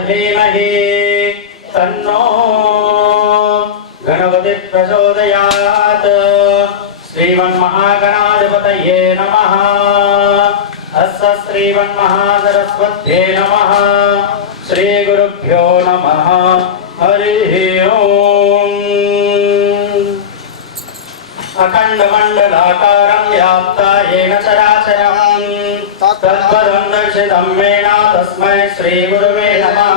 धीमहि तन्नो गणपति प्रचोदयात्। श्रीमन्महागणाधिपतये नमः। अस्य श्रीमन्महासरस्वत्यै नमः। श्रीगुरुभ्यो नमः। हरिः ओम्। अखण्डमण्डलाकारं व्याप्तायेन चराचरं तत्पदं दर्शितं येन तस्मै श्रीगुरुवे नमः।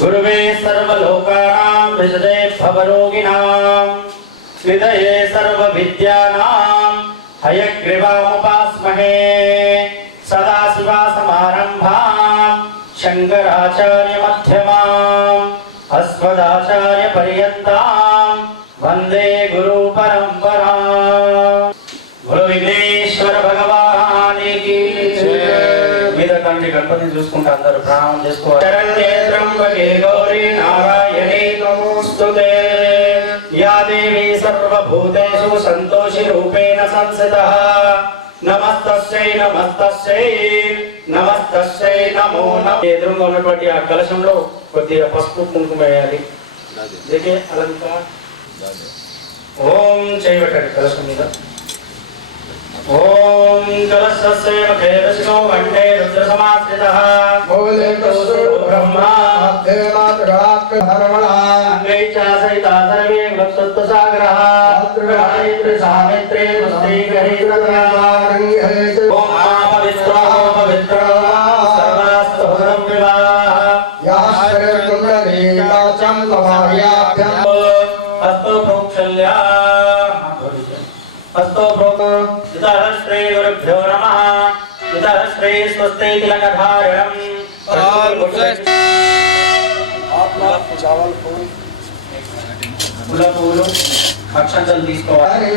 गुरुवे सर्वलोकानां विशदे भवरोगिणां निधये सर्वविद्यानां हयग्रीवामुपास्महे। सदाशिवसमारम्भां शङ्कराचार्यमध्यमाम् अस्मदाचार्यपर्यन्तां वन्दे गुरुपरम्पराम्। गुरु विघ्नेश्वर भगवान् की जय। మీద కంటి గణపతిని చూసుకుంటూ అందరూ ప్రాణం చేసుకోవాలి। శరణ్యే త్ర్యంబకే గౌరీ నారాయణీ నమోస్తుతే। या देवी सर्वभूतेषु संतोषी रूपेण संस्थितः। नमस्तस्यै नमस्तस्यै नमस्तस्यै नमो नमः। ఎదురుగా ఉన్నటువంటి ఆ కలశంలో కొద్దిగా పసుపు కుంకుమ వేయాలి। देखिए अलंकार। ओम చేయబట్టండి కలశం మీద। ओम कलशस्य मुखे विष्णु कंठे रुद्र समाश्रितः। मूले ब्रह्मा देवात् धर्मणा अंगै च सहिता सर्वे वक्षतः सागरः। गायत्री सावित्री पुत्री गरीत्रयारंगे। ओम पवित्रो पवित्रो सर्वास्तोत्रं विवाह याश्रे कुंडली वाचं लभायाभ्याम्। अस्तो प्रोक्षल्या अस्तो प्रोक्तो इतः श्री गुरुभ्यो नमः। इतः श्री स्वस्ति तिलकधारणम्। चावल फूल फूल अक्षंतल తీసుకోవాలి।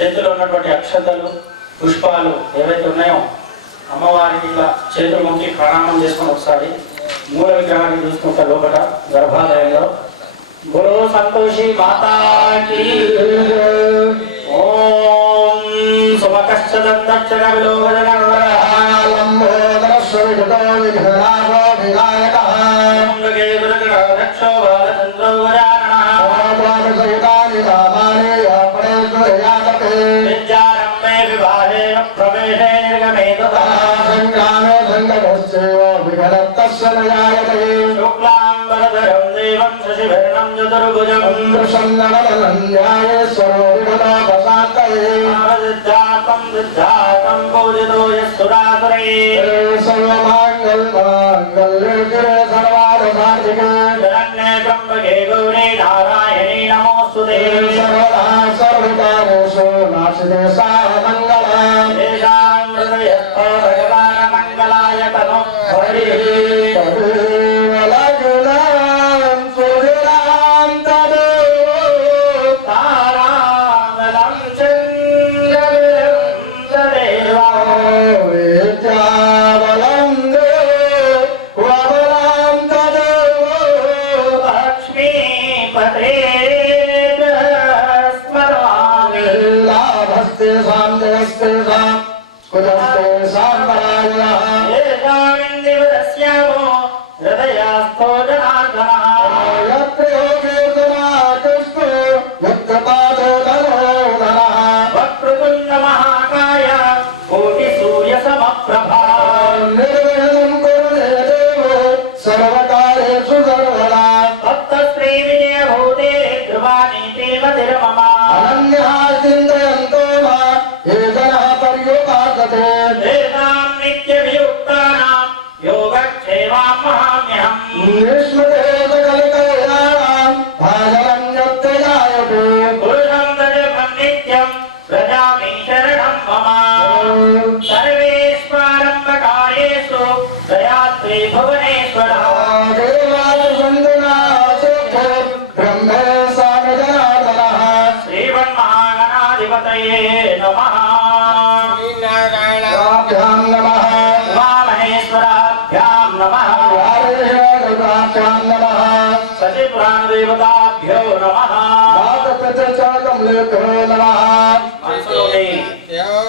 చేతిలో ఉన్నటువంటి అక్షతలు పుష్పాలు ఏవైతే ఉన్నాయో అమ్మవారికి ఇట్లా చేతులు మొక్కి ప్రణామం చేసుకొని ఒకసారి మూల విగ్రహాన్ని చూసుకుంటా లోపల గర్భాలయంలో గురు సంతోషి మాతాకి ఓం సుమకశ్చదంతక్షర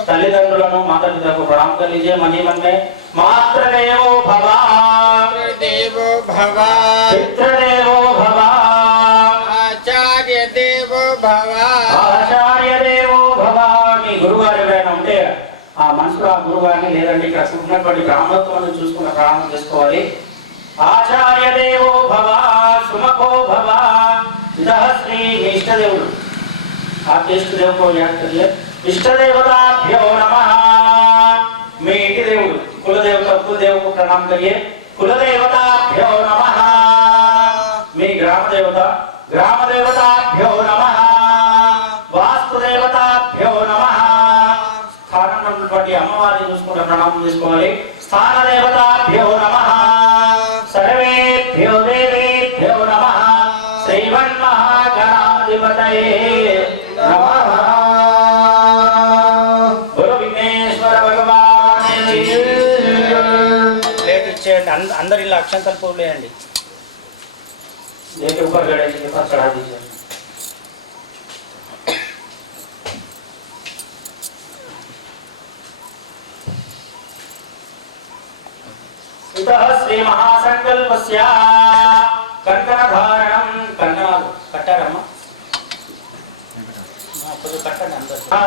तल्लिदंडुలను माता-पिता को प्रणाम कर लीजिए। मनी मन में मातृदेवो भव, देवो भव, पितृदेवो भव, आचार्य देवो भव, आचार्य देवो भव। మీ గురుగారు ఎవరైనా ఉంటే ఆ మనసులో ఆ గురుగారిని లేదంటే ఇక్కడ ఉన్నటువంటి బ్రాహ్మత్వాన్ని చూసుకున్న ప్రారంభం చేసుకోవాలి। ఆచార్య దేవో భవ, సుమఖో భవ, ఇదః శ్రీ ఇష్టదేవుడు। आप इष्ट देव को याद करिए। इष्ट देवताभ्यो नमः। मैं इष्ट देव कुल देव को प्रणाम करिए। कुल देवताभ्यो नमः। मैं ग्राम देवताभ्यो नमः। वास्तु देवताभ्यो नमः। स्थानं ఉన్నటువంటి అమ్మవారిని చూసుకుంటూ ప్రణామం చేసుకోవాలి। స్థాన దేవతాభ్యో నమః। సర్వేభ్యో దేవేభ్యో నమః। శ్రీమన్మహాగణాధిపతయే అందరు ఇలా అక్షంతలు పోలేయండి। लेके ऊपर गणेश जी के पास चढ़ा दीजिए। इतः श्री महासंकल्पस्य कंकणधारणं कंकण कट्टारम्मा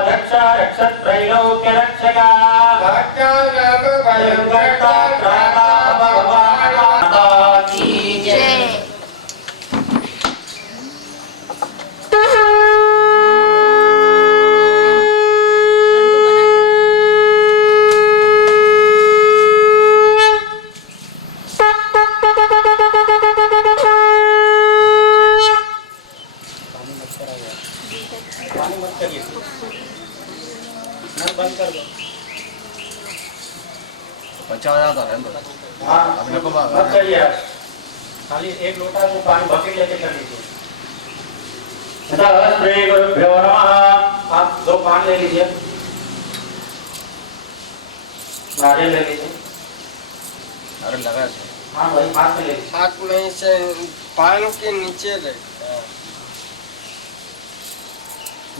रक्ष रक्षत्रैलोक्य रक्षका भयंकर्ता त्राता भगवान की जय। पानी मत करिए, नल बंद कर दो। बचा जाता है तो हाँ अपने को बात मत करिए, खाली एक लोटा तो पानी बकेट लेके कर लीजिए। श्री गुरुभ्यो नमः। आप 2 पान ले लीजिए, नारियल ले लीजिए। अरे लगा है हाँ भाई हाथ में ले लीजिए। हाथ में से पान के नीचे रहता है।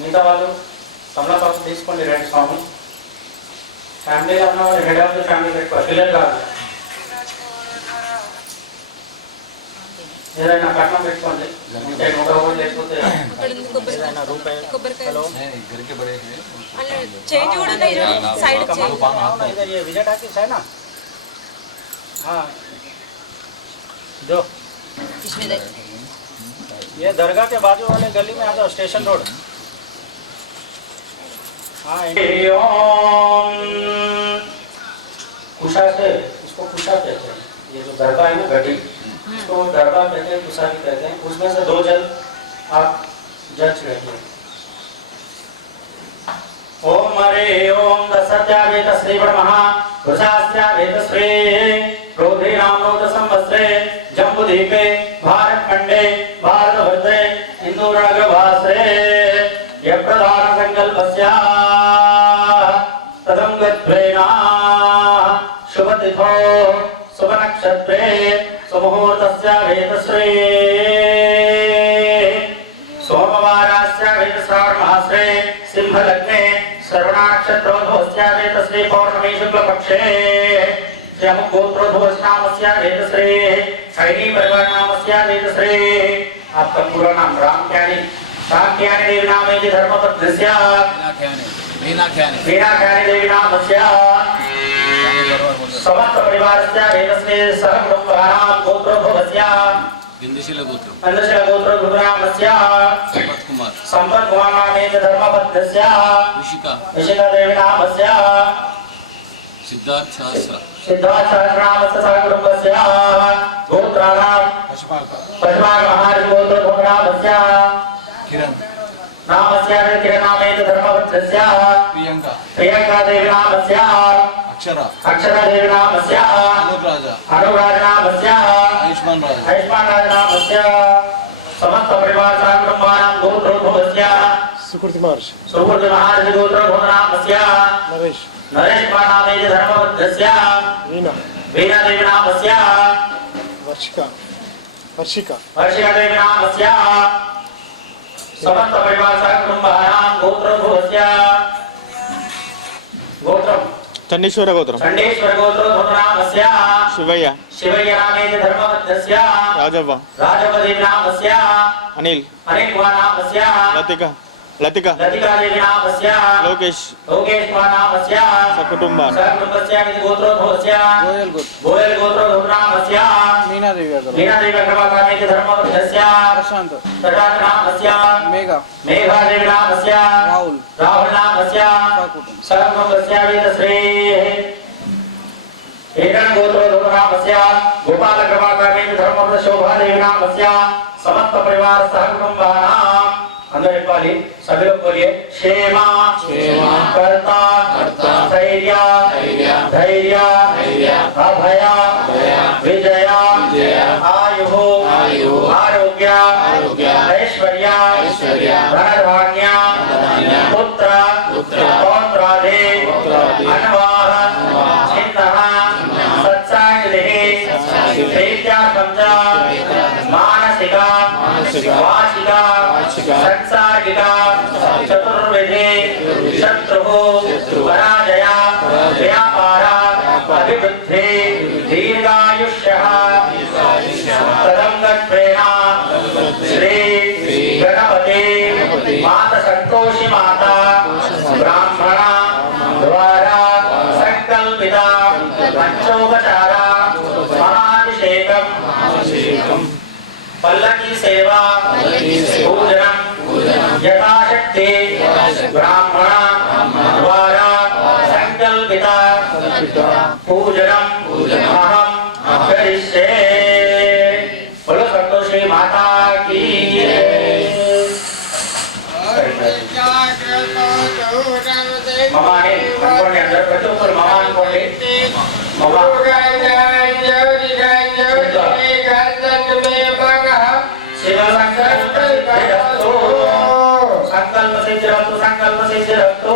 మిగతా వాళ్ళు కమలాపాకు తీసుకోండి 2 స్వామి. ఫ్యామిలీలో ఉన్న వాళ్ళు హెడ్ ఆఫ్ ది ఫ్యామిలీ పెట్టుకోవాలి, పిల్లలు కాదు. ఏదైనా కట్నం పెట్టుకోండి, అంటే 101 లేకపోతే ఏదైనా రూపాయి. హలో घर के बड़े हैं चेंज కూడా नहीं साइड चेंज इधर ये विजय टाकिस है ना। हाँ जो इसमें देख ये दरगाह के बाजू वाले गली में आ जाओ, स्टेशन रोड। हाँ कुशा से, इसको कुशा कहते हैं। ये जो दरगाह है ना गड्डी, इसको दरगाह कहते हैं, कुशा भी कहते हैं। उसमें से 2 जल आप जल छिड़किए। ओम हरे ओम दशत्यावेत श्री ब्रह्मा वृषास्यावेत श्री रोधे नामोद संवत्सरे जम्बुद्वीपे भारतखंडे भारतवर्षे इंदुनगरवासरे यप्रधान संकल्पस्य तदंगत्वेन शुभतिथो शुभनक्षत्रे सुमुहूर्तस्य वेदश्री सोमवारस्य वेदश्रावणमासे सिंहलग्ने श्रवणानक्षत्रोद्भवस्य वेदश्री पौर्णमी शुक्लपक्षे श्यामगोत्रोद्भवस्नामस्य वेदश्री शैनी परिवारनामस्य वेदश्री। आपका पूरा नाम रामज्ञानी साख्यानि देवी नामेति धर्मपत्न्यस्य मीनाख्यानि देवी नामस्य समस्त परिवारस्य वेदस्य सह कुटुम्बानां गोत्रोद्भवस्य गंधशील गोत्र गोत्रोद्भवनामस्य संपत कुमार नामेति धर्मपत्न्यस्य ऋषिका देवी नामस्य सिद्धार्थ सहस्र नामस्य सह कुटुम्बस्य गोत्राणां पशुपाल महाराज गोत्रोद्भवनामस्य किरण नामस्य किरणामेति धर्मपत्न्यस्य प्रियंका देवी नामस्य अक्षरा देवी नामस्य अनुराज नामस्य आयुष्मान राज नामस्य समस्त परिवार कुटुम्बानां गोत्रोद्भवस्य सुकृति महर्षि गोत्रोद्भवनामस्य नरेश कुमार नामेति धर्मपत्न्यस्य वीणा देवी नामस्य वर्षिका देवी नामस्य समस्त परिवार कुटुम्बानां गोत्रोद्भवस्य गोत्रम् चंडीश्वर गोत्रम गोत्रोद्भवनामस्य शिवయ్య नामेति धर्मपत्न्यस्य राजव्व देवी नामस्य अनिल कुमार नामस्य लतिका देवी नामस्य लोकेश कुमार नामस्य सकुटुंबान् गोत्रोद्भवस्य गोयल गोत्रोद्भवनामस्य मीना देवी अग्रवालामेति धर्मपत्न्यस्य प्रशांत नामस्य मेघा देवी नामस्य राहुल नामस्य सकुटुम्बस्य वेदश्री हिरण गोत्रोद्भवनामस्य गोपाल अग्रवालामेति धर्मपत्न्यस्य शोभा देवी नामस्य समस्त परिवार सह कुटुम्बानां अंदर एक वाली सभी लोग बोलिए क्षेमा कर्ता धैर्य अभय विजय आयु आरोग्य ऐश्वर्य धनधान्य पुत्र पौत्रादि अन्वाह चिन्नः सत्संगलिः प्रीत्यार्थं च मानसिक मानसिक वाचिक सांसारिक चतुर्विधे शत्रु पराजय व्यापार अभिवृद्धि दीर्घायुष्यः तदंगत्वेन श्री गणपति माता संतोषी माता ब्राह्मण द्वारा संकल्पिता पंचोपचार महाभिषेकम पल्लकी सेवा पूजनम यथाशक्ति ब्राह्मण द्वारा संकल्पिता पूजनम अहम करिष्ये। बोलो संतोषी माता की మమాని అనుకోండి అందరూ ప్రతి ఒక్కరు మమా అనుకోండి మమా శివ సంకల్ప సిద్ధిరస్తు సంకల్ప సిద్ధిరస్తు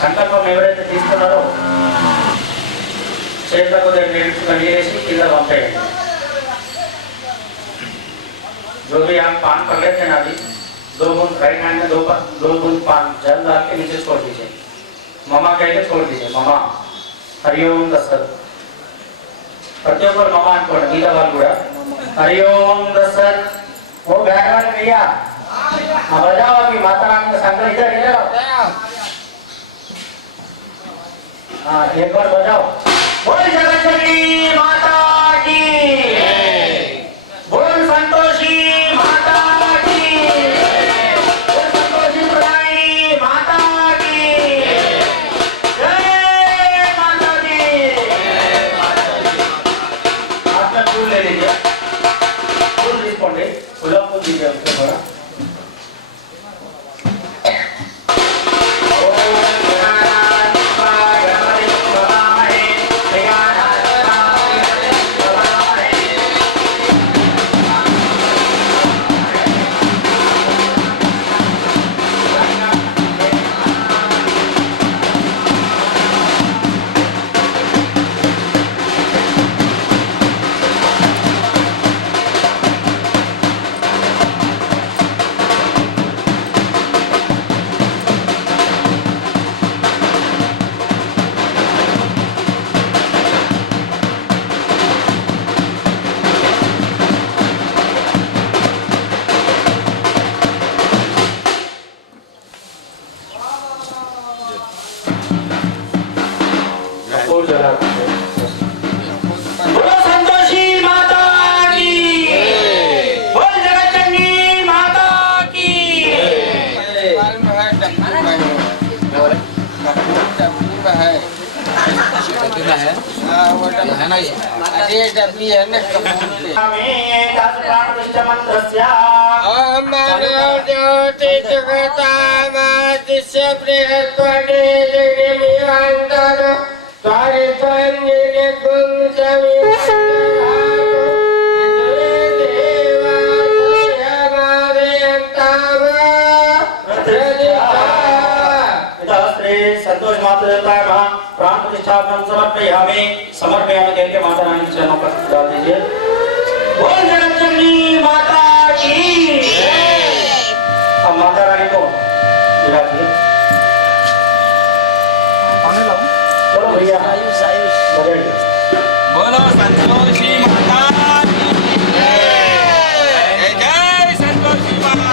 సంకల్పం ఎవరైతే తీసుకున్నారో చేతులకు నేర్చుకుని వేసి కింద పంపేయండి. जो भी आप पान कर लेते हैं अभी 2 बूंद राइट हैंड में 2 बूंद पान जल डाल के नीचे छोड़ दीजिए। ममा कह के छोड़ दीजिए। ममा हरिओम दसत प्रति ओपर ममा अनुकोंడి गीता वाल కూడా हरिओम दसत वो बैग वाले भैया हाँ बजाओ अभी माता रानी का संकल्प इधर इधर हाँ एक बार बजाओ। बोल जगतजननी माता की बोल संतोषी माता की बोल संतोषी प्रदायिनी माता की जय माता दी। हाथ में फूल ले लीजिए फूल తీసుకోండి गुलाब फूल दीजिए उसके ऊपर। बोलो संतोषी माता की बोल जगतजननी माता की। है ना ये अरे डब्बी है ना कपूर पे हमें 10 प्राण प्रतिष्ठा मंत्रस्य ओम ज्योति जगतामादिस्य बृहस्पति जगमिवांतर त्वरितंजलि कुंजमि संतोष माता देवता प्राण प्रतिष्ठापन समर्पयामि समर्पयामि कहकर माता रानी के चरणों पर डाल दीजिए। बोल जगतजननी माता की। अब माता रानी को गिरा दीजिए। चलो भैया बजाइए। बोलो संतोषी माता की जय संतोषी माता।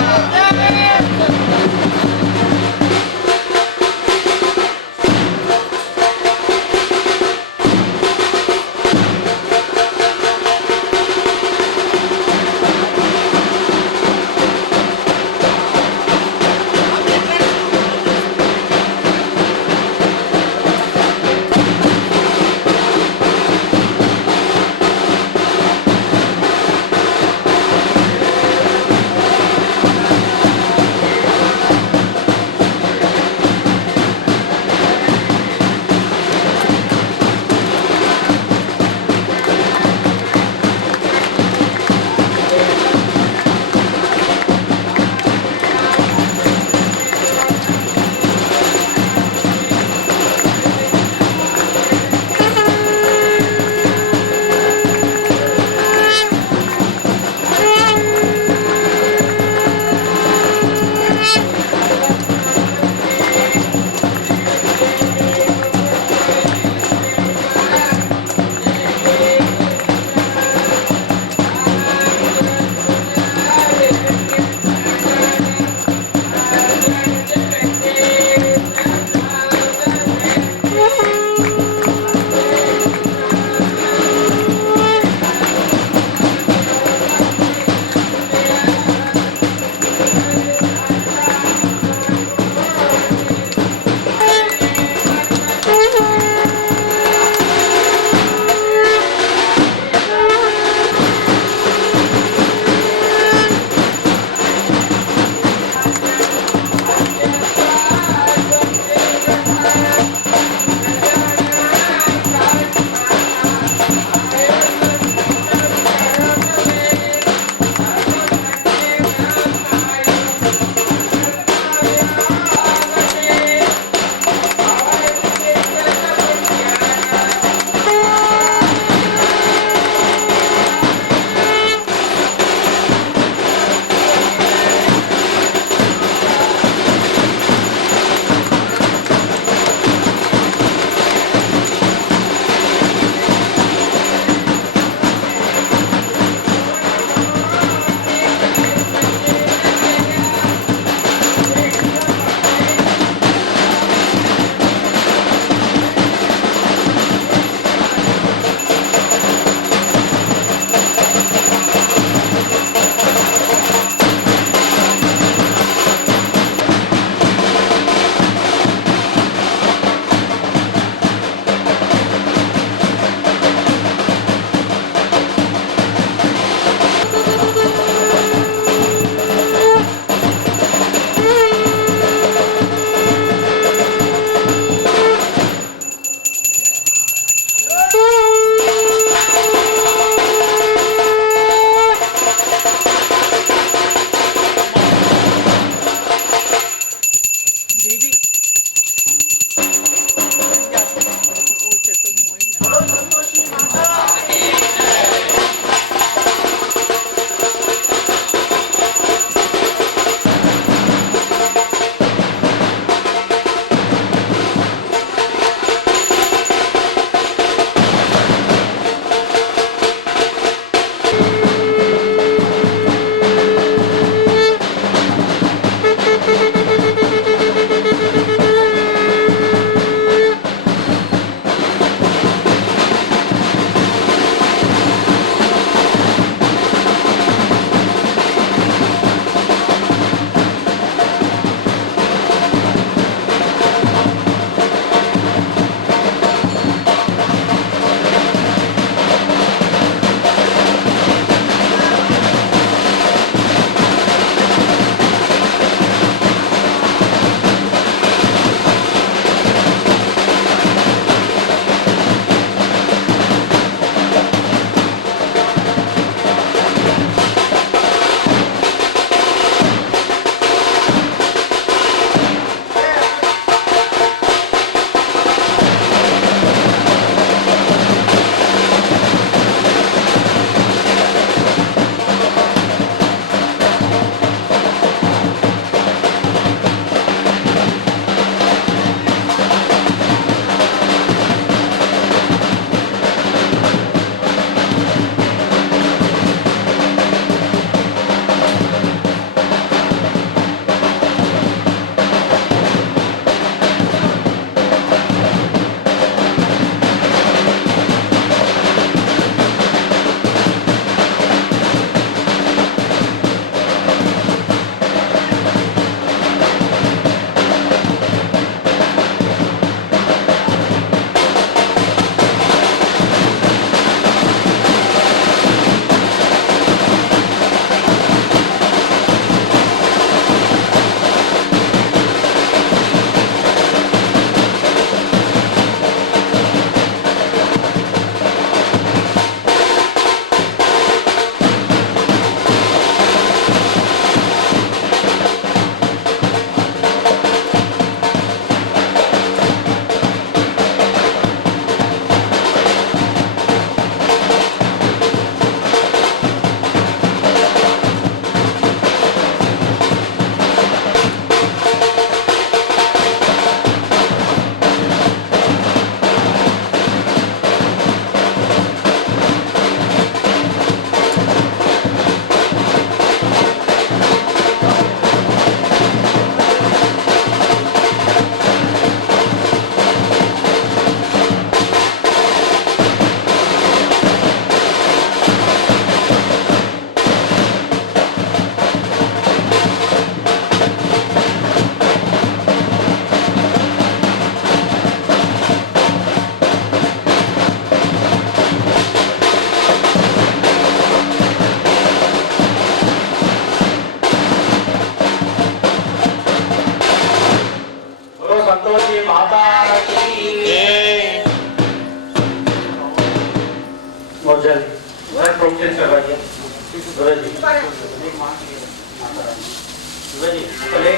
उठे करवाइए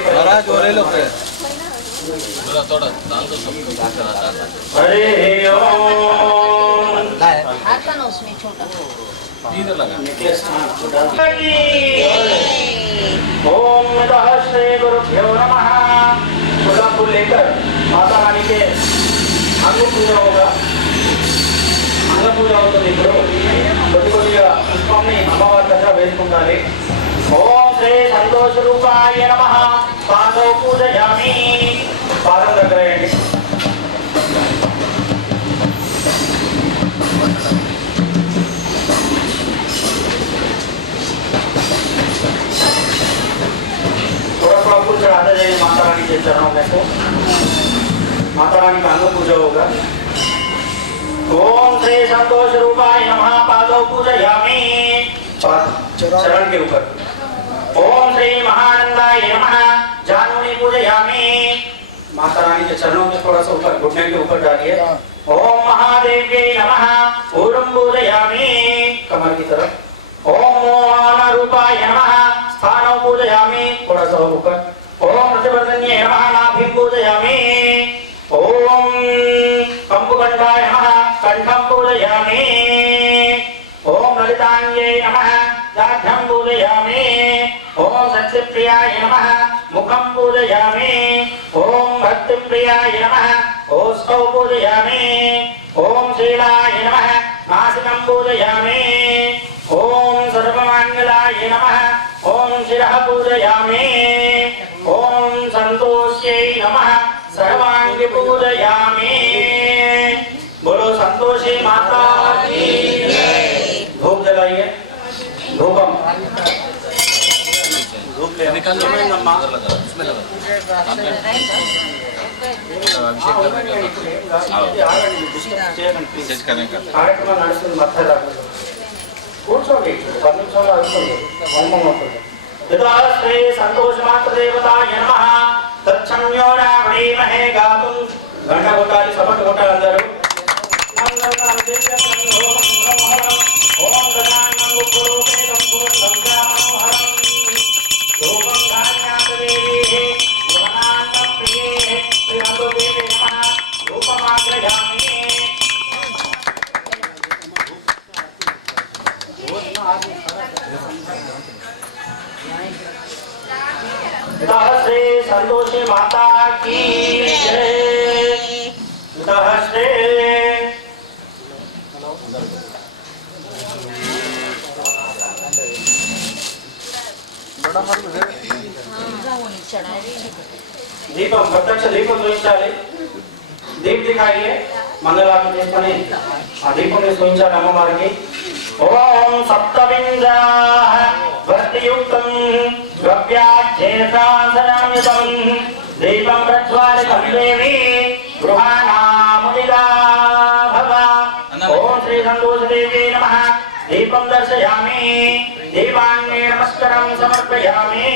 महाराज और ले लो फिर हरे ओम आता ना उसमें छोटा इधर लगा ओम नमः श्री गुरुभ्यो नमः। गुलाब फूल लेकर माता रानी के अंग पूजा होगा। अंग पूजा होता है కొద్ది కొద్దిగా పుష్పాన్ని అమ్మవారి దగ్గర వేసుకుంటాలి। ఓం శ్రీ సంతోష రూపాయ నమః పాదౌ పూజయామి। పాదం దగ్గర వేయండి। थोड़ा कुछ चढ़ाते जाइए माता रानी के चरणों में को। माता रानी का अंग पूजा होगा। ओम श्री संतोष रूपाय नमः पादौ पूजयामि। चरण के ऊपर ओम श्री महानंदाय नमः जानूनी पूजयामि। माता रानी के चरणों के थोड़ा सा ऊपर घुटने के ऊपर डालिए। ओम महादेव्यै नमः ऊर्ध्वं पूजयामि कमर की तरफ। ओम मोहन रूपाय नमः स्थानौ पूजयामि थोड़ा सा ऊपर। ओम प्रतिवर्धन्ये नमः नाभिं पूजयामि। ओम कंपुकंठाय नमः कंठं पूजयामि। ओम ललितांग्यै नमः दाढ्यं पूजयामि। ओम शक्तिप्रियाय नमः मुखं पूजयामि। ओम भक्तिप्रियाय नमः ओष्ठौ पूजयामि। ओम शीलाय नमः नासिकं पूजयामि। ओम सर्वमंगलाय नमः ओम शिरः पूजयामि। ओम संतोष्यै नमः सर्वांगी पूजयामि। बोलो संतोषी माता की जय। धूप जलाइए। धूपम धूप ले निकाल लो अम्मा। इसमें लगा अभिषेक करने का కార్యక్రమం నడుస్తుంది మధ్యలో కూర్చోండి 10 నిమిషాలు అవుతుంది హోమం అవుతుంది। యదా శ్రీ సంతోష మాత్ర దేవతాయ నమః తచ్చమ్యో రావణీమహే గాతుం గంట కొట్టాలి సపట్ కొట్టాలి అందరూ। మంగళం దివ్యం ఓం బ్రహ్మహరం ఓం గజానం గురుపేతం పూర్ణం మనోహరం రూపం ధాన్యాత దేవీ యువనాంతం ప్రియే ప్రియంతో దేవే నమః రూపమాగ్రయామి। श्री संतोषी माता की जय। श्री दीपम प्रत्यक्ष दीपम చూపించాలి। దీప్ దిखाइए మంగళారతి చేసుకొని ఆ దీపం చూపించాలి అమ్మవారికి। ఓం సప్తవింజాః భక్తియుక్తం ద్రవ్యాచ్ఛేదాసనాయుతం దీపం ప్రజ్వాలితం దేవి గృహాణామునిగా భవ। ఓం శ్రీ సంతోష దేవి నమః దీపం దర్శయామి। దీపాన్ని నమస్కారం సమర్పయామి।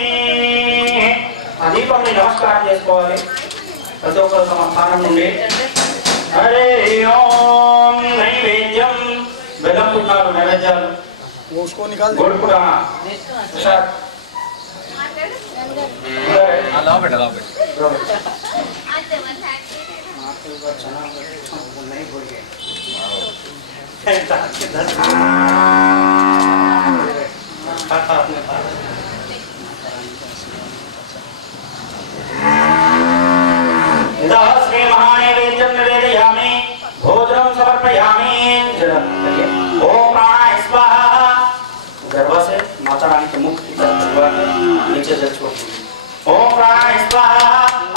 ఆ దీపంని నమస్కారం చేసుకోవాలి ప్రతి ఒక్కరు తమ స్థానం నుండి। హరే ఓం నైవేద్యం బెల్లం పుట్నాలు నైవేద్యాలు उसको निकाल दे। गुड़ पुराना प्रसाद लाओ बेटा लाओ बेटा नहीं भूल गए श्री महानैवेद्यं निवेदयामि भोजनं समर्पयामि। ओम प्राणाय स्वाहा। गर्भ से माता रानी के मुख की तरफ नीचे जल छोड़। ओम प्राणाय स्वाहा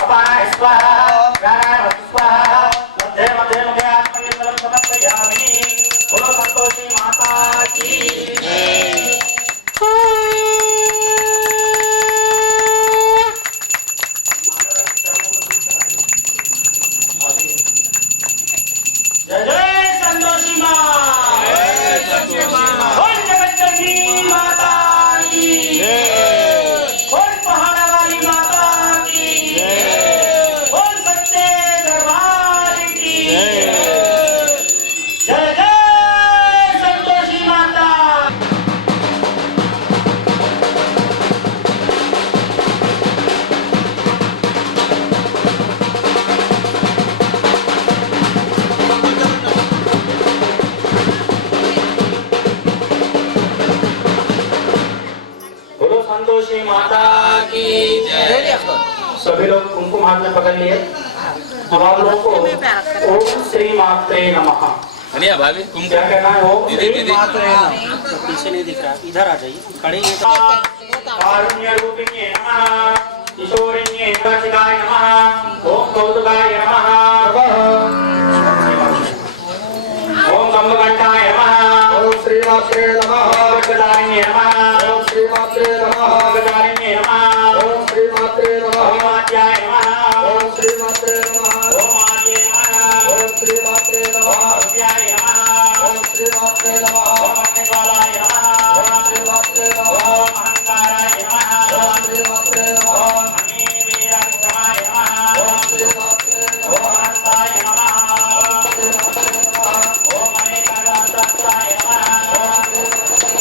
अपानाय स्वाहा प्राणाय स्वाहा मध्य मध्य मध्य आत्मनिर्मलं समर्पयामि। बोलो संतोषी माता की जय जय संतोषी माँ। बोल जगज्जननी माता की बोल पहाड़ा वाली माता की बोल माता की जय। सभी लोग कुमकुम हाथ में पकड़ लिए। अब आप लोगों को ओम श्री मात्रे नमः अनिया भाभी कुम क्या कहना है? ओम दीदी, श्री दीदी। मात्रे नमः। पीछे नहीं दिख रहा, इधर आ जाइए, खड़े हैं। कारुण्य रूपिण्ये नमः, ईश्वरिण्ये काशिकाय नमः, ओम कौतुकाय नमः, ओम कंबकंठाय नमः, ओम श्रीमात्रे नमः गदारिण्ये नमः, ओम श्रीमात्रे नमः गदारिण्ये नमः, ओम श्रीमात्रे नमः ओम आद्याय नमः, ओम श्रीमात्रे नमः ओम आद्ये नमः, ओम श्रीमात्रे नमः ओम अव्याय नमः, ओम श्रीमात्रे नमः ओम अग्निज्वालाय नमः, ओम श्रीमात्रे नमः ओम अहंकाराय नमः, ओम श्रीमात्रे नमः ओम अग्निवीरविक्रमाय नमः, ओम श्रीमात्रे नमः ओम अनंताय नमः, ओम अनेकदंताय नमः,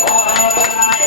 ओम अनेकवर्णाय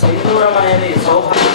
సింధూరం అనేది సౌభాగ్యం.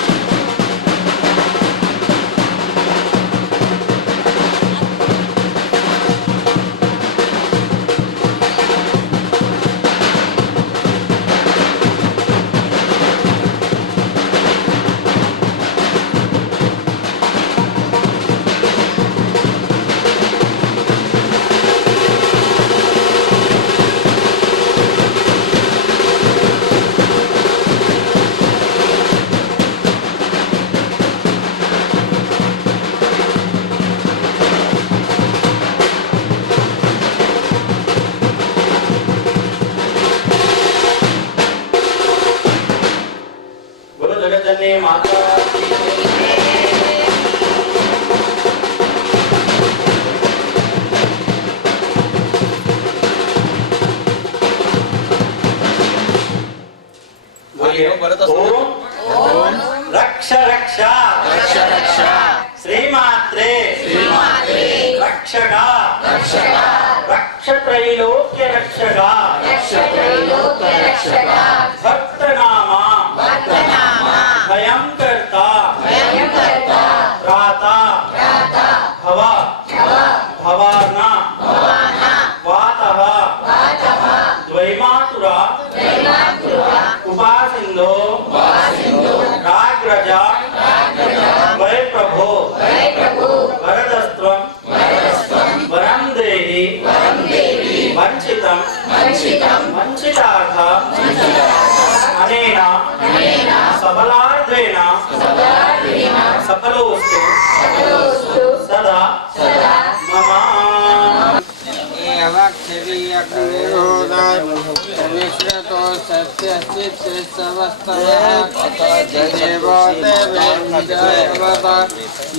बोलो जगत जननी माता की बोलिए ओम रक्ष रक्ष श्रीमात्रे रक्षका रक्षत्रैलोक्य रक्षका भक्तनामा भयंकर्ता त्राता भव भवार्ना वातः द्वैमातुरा उपासिंदो राग्रजा वै प्रभो वरदस्त्वं वरं देहि वंचितं वंचितार्थ अनेन सबलार्धेन सफलोस्तु सदा मम निश्रतो सत्यचित्सवस्तवः देवो देवेन्द्रवता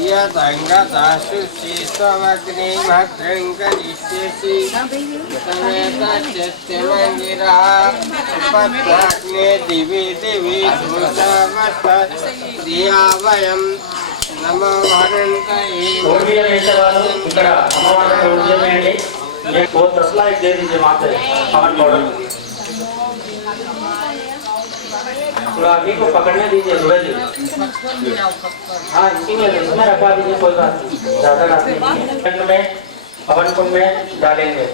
यदङ्गदाशुचिस्तमग्निभद्रं करिष्यसि समेतचित्तमङ्गिरः पद्माग्ने दिवि दिवि धूतमस्तधिया वयं नमो भरन्तये कोई ऐसे वालों इकड़ा हमारा कोई में नहीं ये वो 10 लाख दे दीजिए माते पवन मॉडल तो अभी को पकड़ने दीजिए सूरज जी हाँ इसी में इसमें रखवा दीजिए कोई बात नहीं ज़्यादा रात नहीं पवन कुंड में डालेंगे